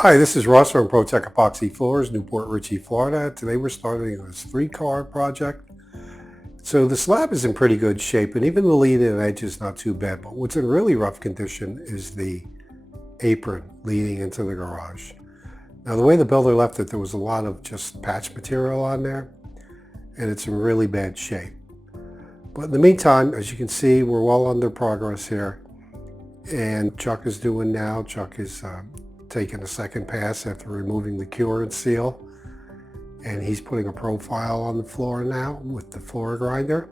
Hi, this is Ross from ProTech Epoxy Floors, Newport Richey, Florida. Today we're starting this 3-car project. So the slab is in pretty good shape, and even the leading edge is not too bad. But what's in really rough condition is the apron leading into the garage. Now the way the builder left it, there was a lot of just patch material on there, and it's in really bad shape. But in the meantime, as you can see, we're well under progress here. And Chuck is taking a second pass after removing the cure and seal, and he's putting a profile on the floor now with the floor grinder.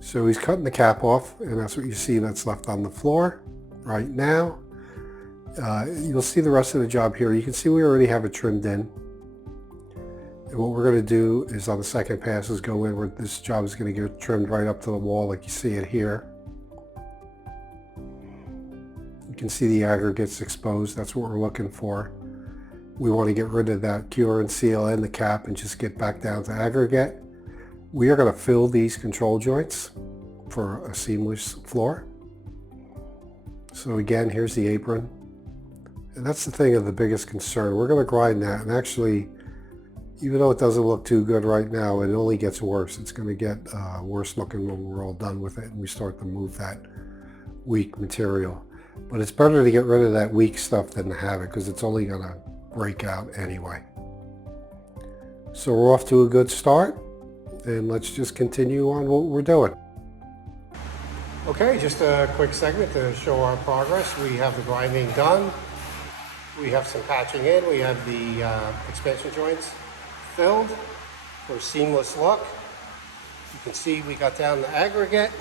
So he's cutting the cap off, and that's what you see that's left on the floor right now. You'll see the rest of the job here. You can see we already have it trimmed in. And what we're going to do is on the second pass is go in where this job is going to get trimmed right up to the wall like you see it here. You can see the aggregates exposed. That's what we're looking for. We want to get rid of that cure and seal and the cap and just get back down to aggregate. We are going to fill these control joints for a seamless floor. So again, here's the apron. And that's the thing of the biggest concern. We're going to grind that, and actually, even though it doesn't look too good right now, it only gets worse. It's going to get worse looking when we're all done with it and we start to move that weak material. But it's better to get rid of that weak stuff than to have it, because it's only going to break out anyway. So we're off to a good start, and let's just continue on what we're doing. Okay, just a quick segment to show our progress. We have the grinding done. We have some patching in. We have the expansion joints filled for a seamless look. You can see we got down the aggregate.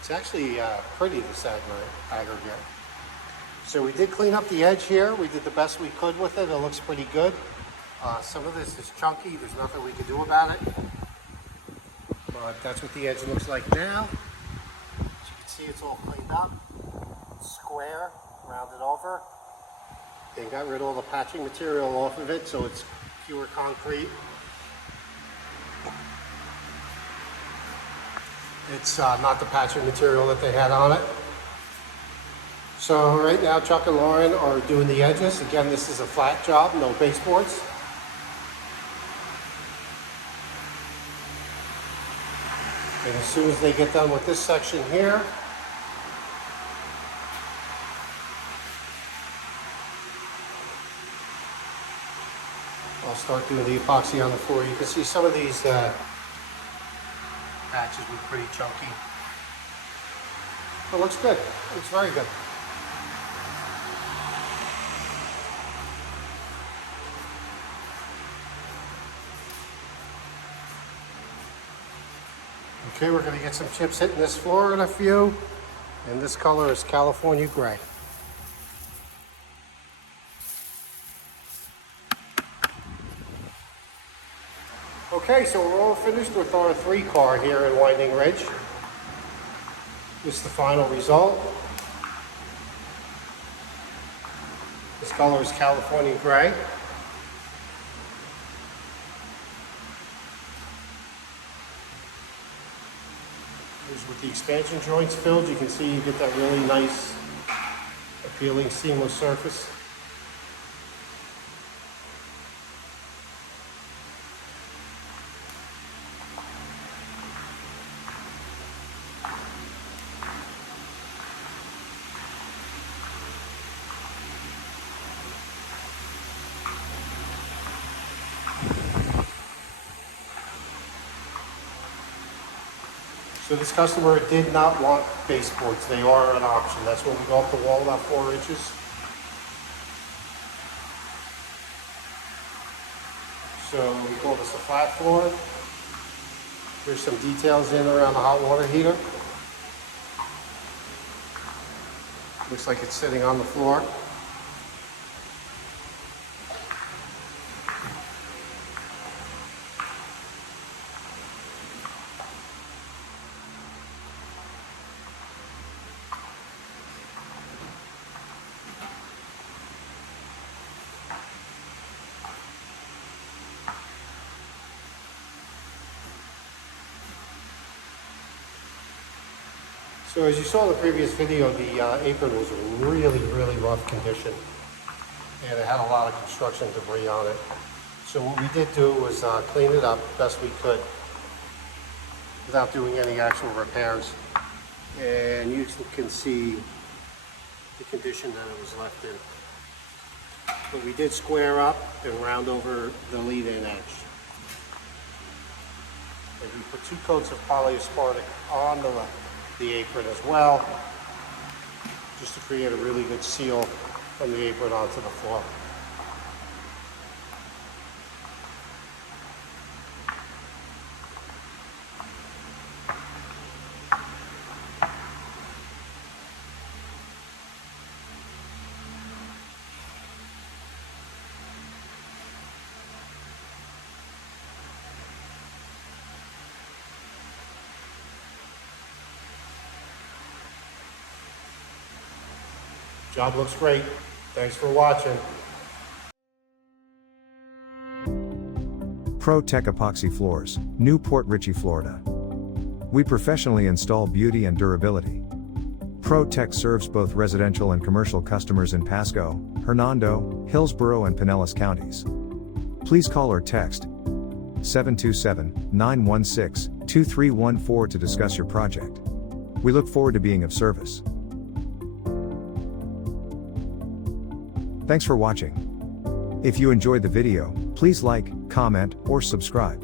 It's actually pretty, this aggregate. So we did clean up the edge here. We did the best we could with it. It looks pretty good. Some of this is chunky. There's nothing we can do about it. But that's what the edge looks like now. As you can see, it's all cleaned up. Square, rounded over. And got rid of all the patching material off of it, so it's pure concrete. It's not the patching material that they had on it. So right now Chuck and Lauren are doing the edges. Again, this is a flat job, no baseboards. And as soon as they get done with this section here, I'll start doing the epoxy on the floor. You can see some of these patches were pretty chunky. It looks good. It looks very good. Okay, we're going to get some chips hitting this floor in a few. And this color is California Gray. Okay, so we're all finished with our 3-car here in Winding Ridge. This is the final result. This color is California Gray. Here's with the expansion joints filled. You can see you get that really nice, appealing seamless surface. So this customer did not want baseboards. They are an option. That's when we go up the wall about 4 inches. So we call this a flat floor. There's some details in around the hot water heater. Looks like it's sitting on the floor. So as you saw in the previous video, the apron was really, really rough condition, and it had a lot of construction debris on it. So what we did do was clean it up best we could without doing any actual repairs. And you can see the condition that it was left in. But we did square up and round over the lead-in edge. And we put 2 coats of polyaspartic on the apron as well, just to create a really good seal from the apron onto the floor. Job looks great. Thanks for watching. Pro Tech Epoxy Floors, Newport, Richey, Florida. We professionally install beauty and durability. Pro Tech serves both residential and commercial customers in Pasco, Hernando, Hillsborough, and Pinellas counties. Please call or text 727-916-2314 to discuss your project. We look forward to being of service. Thanks for watching. If you enjoyed the video, please like, comment, or subscribe.